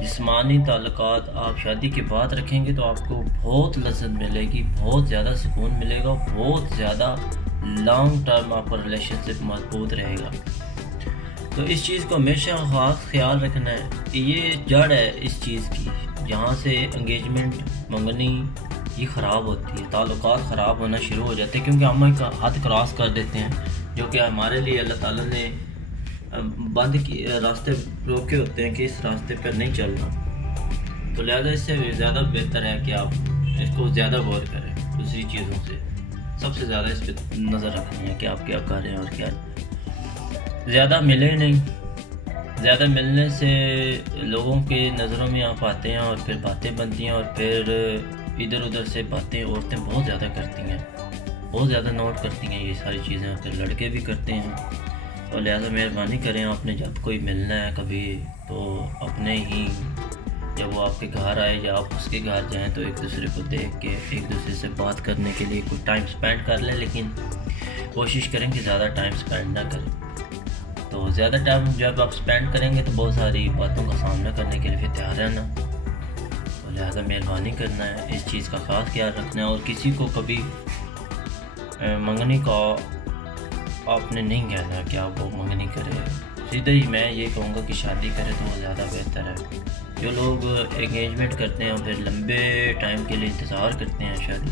جسمانی تعلقات آپ شادی کے بعد رکھیں گے تو آپ کو بہت لذت ملے گی، بہت زیادہ سکون ملے گا، بہت زیادہ لانگ ٹرم آپ کا ریلیشن شپ مضبوط رہے گا۔ تو اس چیز کو ہمیشہ خاص خیال رکھنا ہے کہ یہ جڑ ہے اس چیز کی، جہاں سے انگیجمنٹ منگنی یہ خراب ہوتی ہے، تعلقات خراب ہونا شروع ہو جاتے ہیں، کیونکہ ہم ایک حد کراس کر دیتے ہیں جو کہ ہمارے لیے اللہ تعالیٰ نے بند کی راستے روکے ہوتے ہیں کہ اس راستے پر نہیں چلنا۔ تو لہٰذا اس سے زیادہ بہتر ہے کہ آپ اس کو زیادہ غور کریں، دوسری چیزوں سے سب سے زیادہ اس پہ نظر رکھنی ہے کہ آپ کیا کر رہے ہیں اور کیا۔ زیادہ ملے نہیں، زیادہ ملنے سے لوگوں کے نظروں میں آپ آتے ہیں اور پھر باتیں بنتی ہیں، اور پھر ادھر ادھر سے باتیں عورتیں بہت زیادہ کرتی ہیں، بہت زیادہ نوٹ کرتی ہیں یہ ساری چیزیں، پھر لڑکے بھی کرتے ہیں۔ اور لہٰذا مہربانی کریں، آپ نے جب کوئی ملنا ہے کبھی تو اپنے ہی، جب وہ آپ کے گھر آئے یا آپ اس کے گھر جائیں تو ایک دوسرے کو دیکھ کے ایک دوسرے سے بات کرنے کے لیے کوئی ٹائم سپینڈ کر لیں، لیکن کوشش کریں کہ زیادہ ٹائم سپینڈ نہ کریں۔ تو زیادہ ٹائم جب آپ سپینڈ کریں گے تو بہت ساری باتوں کا سامنا کرنے کے لیے پھر تیار رہنا، تو لہٰذا مہربانی کرنا ہے، اس چیز کا خاص خیال رکھنا ہے۔ اور کسی کو کبھی منگنی کا آپ نے نہیں کہنا کہ آپ وہ منگنی کرے، سیدھا ہی میں یہ کہوں گا کہ شادی کرے تو وہ زیادہ بہتر ہے۔ جو لوگ انگیجمنٹ کرتے ہیں اور پھر لمبے ٹائم کے لیے انتظار کرتے ہیں شادی،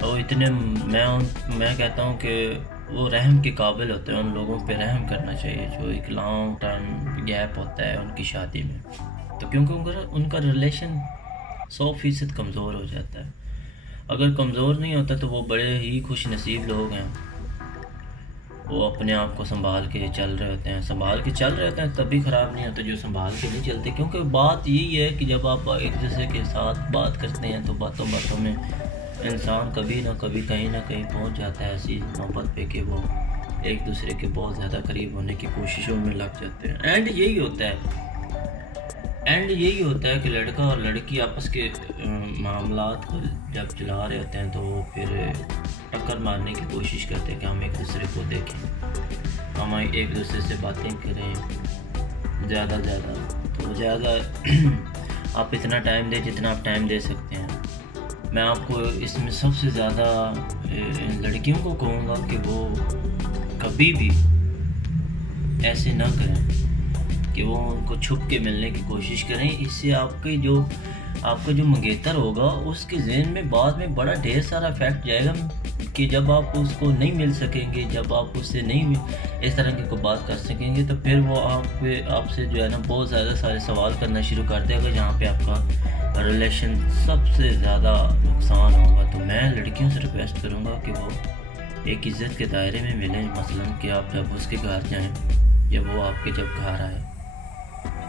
اور اتنے میں کہتا ہوں کہ وہ رحم کے قابل ہوتے ہیں، ان لوگوں پہ رحم کرنا چاہیے جو ایک لانگ ٹائم گیپ ہوتا ہے ان کی شادی میں، تو کیونکہ ان کا ریلیشن 100% کمزور ہو جاتا ہے۔ اگر کمزور نہیں ہوتا تو وہ بڑے ہی خوش نصیب لوگ ہیں، وہ اپنے آپ کو سنبھال کے چل رہے ہوتے ہیں، تبھی خراب نہیں ہوتا جو سنبھال کے نہیں چلتے، کیونکہ بات یہی ہے کہ جب آپ ایک دوسرے کے ساتھ بات کرتے ہیں تو باتوں میں انسان کبھی نہ کبھی کہیں نہ کہیں پہنچ جاتا ہے ایسی محبت پہ کہ وہ ایک دوسرے کے بہت زیادہ قریب ہونے کی کوششوں میں لگ جاتے ہیں۔ اینڈ یہی ہوتا ہے کہ لڑکا اور لڑکی آپس کے معاملات کو جب چلا رہے ہوتے ہیں تو وہ پھر ٹکر مارنے کی کوشش کرتے ہیں کہ ہم ایک دوسرے کو دیکھیں، ہم ایک دوسرے سے باتیں کریں زیادہ تو زیادہ آپ اتنا ٹائم دیں جتنا آپ ٹائم دے سکتے ہیں۔ میں آپ کو اس میں سب سے زیادہ لڑکیوں کو کہوں گا کہ وہ کبھی بھی ایسے نہ کریں کہ وہ ان کو چھپ کے ملنے کی کوشش کریں، اس سے آپ کا جو منگیتر ہوگا اس کے ذہن میں بعد میں بڑا ڈھیر سارا افیکٹ جائے گا کہ جب آپ اس کو نہیں مل سکیں گے، جب آپ اس سے نہیں اس طرح کی کوئی بات کر سکیں گے تو پھر وہ آپ سے جو ہے نا بہت زیادہ سارے سوال کرنا شروع کر دے گا، جہاں پہ آپ کا ریلیشن سب سے زیادہ نقصان ہوگا۔ تو میں لڑکیوں سے ریکویسٹ کروں گا کہ وہ ایک عزت کے دائرے میں ملیں، مثلاً کہ آپ جب اس کے گھر جائیں یا وہ آپ کے جب گھر آئے،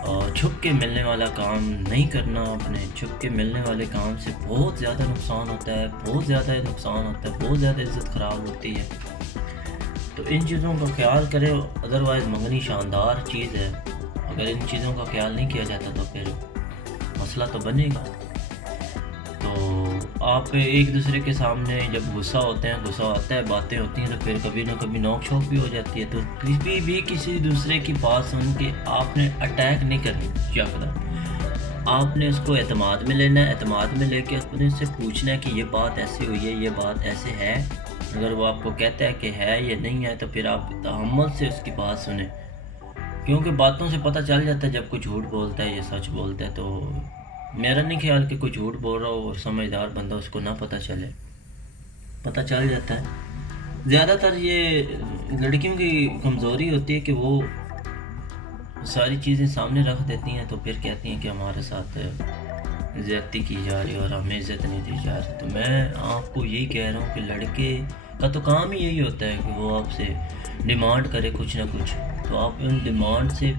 اور چھپ کے ملنے والا کام نہیں کرنا، اپنے چھپ کے ملنے والے کام سے بہت زیادہ نقصان ہوتا ہے، بہت زیادہ عزت خراب ہوتی ہے۔ تو ان چیزوں کا خیال کرے، ادروائز منگنی شاندار چیز ہے، اگر ان چیزوں کا خیال نہیں کیا جاتا تو پھر مسئلہ تو بنے گا۔ تو آپ ایک دوسرے کے سامنے جب غصہ آتا ہے، باتیں ہوتی ہیں تو پھر کبھی نہ کبھی نوک جھوک بھی ہو جاتی ہے، تو کبھی بھی کسی دوسرے کی بات سن کے آپ نے اٹیک نہیں کرنا، آپ نے اس کو اعتماد میں لینا ہے، اعتماد میں لے کے اپنے سے پوچھنا ہے کہ یہ بات ایسی ہوئی ہے، یہ بات ایسے ہے۔ اگر وہ آپ کو کہتا ہے کہ ہے یا نہیں ہے تو پھر آپ تحمل سے اس کی بات سنیں، کیونکہ باتوں سے پتہ چل جاتا ہے جب کوئی جھوٹ بولتا ہے یا سچ بولتا ہے۔ تو میرا نہیں خیال کہ کوئی جھوٹ بول رہا ہو اور سمجھدار بندہ اس کو نہ پتہ چل جاتا ہے۔ زیادہ تر یہ لڑکیوں کی کمزوری ہوتی ہے کہ وہ ساری چیزیں سامنے رکھ دیتی ہیں، تو پھر کہتی ہیں کہ ہمارے ساتھ زیادتی کی جا رہی ہے اور ہمیں عزت نہیں دی جا رہی۔ تو میں آپ کو یہی کہہ رہا ہوں کہ لڑکے کا تو کام ہی یہی ہوتا ہے کہ وہ آپ سے ڈیمانڈ کرے کچھ نہ کچھ، تو آپ ان ڈیمانڈ سے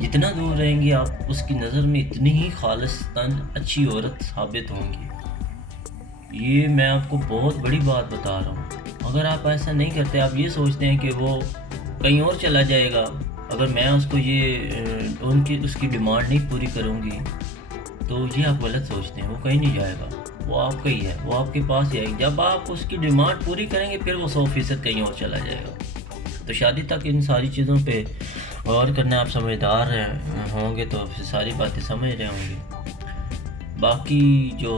جتنا دور رہیں گے آپ اس کی نظر میں اتنی ہی خالصتاً اچھی عورت ثابت ہوں گی۔ یہ میں آپ کو بہت بڑی بات بتا رہا ہوں۔ اگر آپ ایسا نہیں کرتے، آپ یہ سوچتے ہیں کہ وہ کہیں اور چلا جائے گا، اگر میں اس کو اس کی ڈیمانڈ نہیں پوری کروں گی، تو یہ آپ غلط سوچتے ہیں۔ وہ کہیں نہیں جائے گا، وہ آپ کا ہی ہے، وہ آپ کے پاس ہی آئے گا۔ جب آپ اس کی ڈیمانڈ پوری کریں گے پھر وہ 100% کہیں اور چلا جائے گا۔ تو شادی تک ان ساری چیزوں پہ غور کرنا، آپ سمجھدار ہوں گے تو پھر ساری باتیں سمجھ رہے ہوں گے۔ باقی جو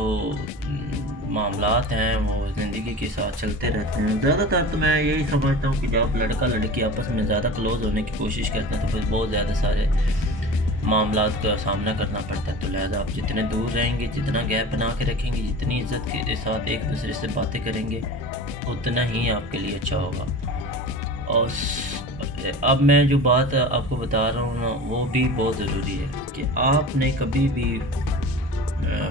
معاملات ہیں وہ زندگی کے ساتھ چلتے رہتے ہیں۔ زیادہ تر تو میں یہی سمجھتا ہوں کہ جب لڑکا لڑکی آپس میں زیادہ کلوز ہونے کی کوشش کرتے ہیں تو پھر بہت زیادہ سارے معاملات کا سامنا کرنا پڑتا ہے۔ تو لہٰذا آپ جتنے دور رہیں گے، جتنا گیپ بنا کے رکھیں گے، جتنی عزت کے ساتھ ایک دوسرے سے باتیں کریں گے، اتنا ہی آپ کے لیے اچھا ہوگا۔ اور اب میں جو بات آپ کو بتا رہا ہوں نا، وہ بھی بہت ضروری ہے کہ آپ نے کبھی بھی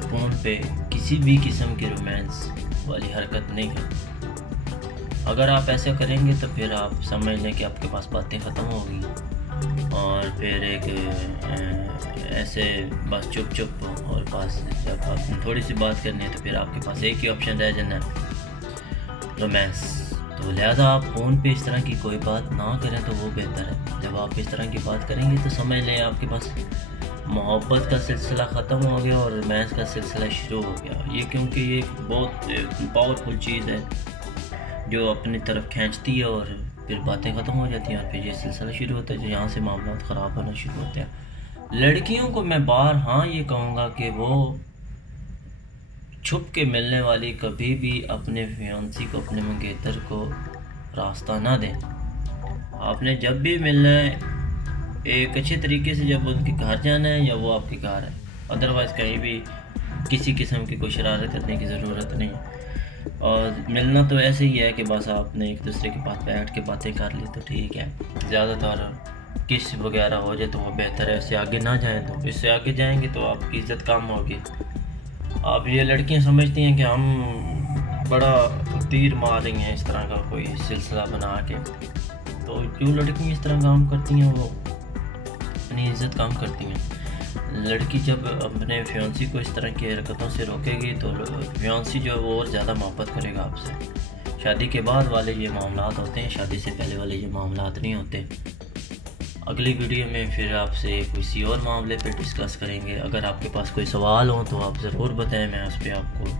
فون پہ کسی بھی قسم کی رومانس والی حرکت نہیں کرنی۔ اگر آپ ایسا کریں گے تو پھر آپ سمجھ لیں کہ آپ کے پاس باتیں ختم ہو گئی، اور پھر ایک ایسے بس چپ چپ اور بس جب آپ نے تھوڑی سی بات کرنی ہے تو پھر آپ کے پاس ایک ہی آپشن رہ جانا ہے، رومانس۔ تو لہٰذا آپ فون پہ اس طرح کی کوئی بات نہ کریں تو وہ بہتر ہے۔ جب آپ اس طرح کی بات کریں گے تو سمجھ لیں آپ کے پاس محبت کا سلسلہ ختم ہو گیا اور رومانس کا سلسلہ شروع ہو گیا۔ یہ کیونکہ یہ ایک بہت پاورفل چیز ہے جو اپنی طرف کھینچتی ہے، اور پھر باتیں ختم ہو جاتی ہیں اور پھر یہ سلسلہ شروع ہوتا ہے جو یہاں سے معاملات خراب ہونا شروع ہوتے ہیں۔ لڑکیوں کو میں ہاں یہ کہوں گا کہ وہ چھپ کے ملنے والی کبھی بھی اپنے فیانسی کو، اپنے منگیتر کو راستہ نہ دیں۔ آپ نے جب بھی ملنا ہے ایک اچھے طریقے سے، جب ان کے گھر جانا ہے یا وہ آپ کے گھر ہے، ادروائز کہیں بھی کسی قسم کی کوئی شرارت کرنے کی ضرورت نہیں۔ اور ملنا تو ایسے ہی ہے کہ بس آپ نے ایک دوسرے کے پاس بیٹھ کے باتیں کر لی تو ٹھیک ہے۔ زیادہ تر کس وغیرہ ہو جائے تو وہ بہتر ہے، اس سے آگے نہ جائیں۔ تو اس سے آگے جائیں گے تو آپ کی عزت کم ہوگی۔ آپ یہ لڑکیاں سمجھتی ہیں کہ ہم بڑا تیر مار رہی ہیں اس طرح کا کوئی سلسلہ بنا کے، تو جو لڑکیاں اس طرح کام کرتی ہیں وہ اپنی عزت کم کرتی ہیں۔ لڑکی جب اپنے فیانسی کو اس طرح کی حرکتوں سے روکے گی تو فیانسی جو ہے وہ اور زیادہ محبت کرے گا آپ سے۔ شادی کے بعد والے یہ معاملات ہوتے ہیں، شادی سے پہلے والے یہ معاملات نہیں ہوتے۔ اگلی ویڈیو میں پھر آپ سے کسی اور معاملے پہ ڈسکس کریں گے۔ اگر آپ کے پاس کوئی سوال ہو تو آپ ضرور بتائیں، میں اس پہ آپ کو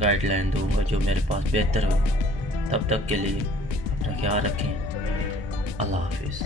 گائیڈ لائن دوں گا جو میرے پاس بہتر ہو۔ تب تک کے لیے اپنا خیال رکھیں۔ اللہ حافظ۔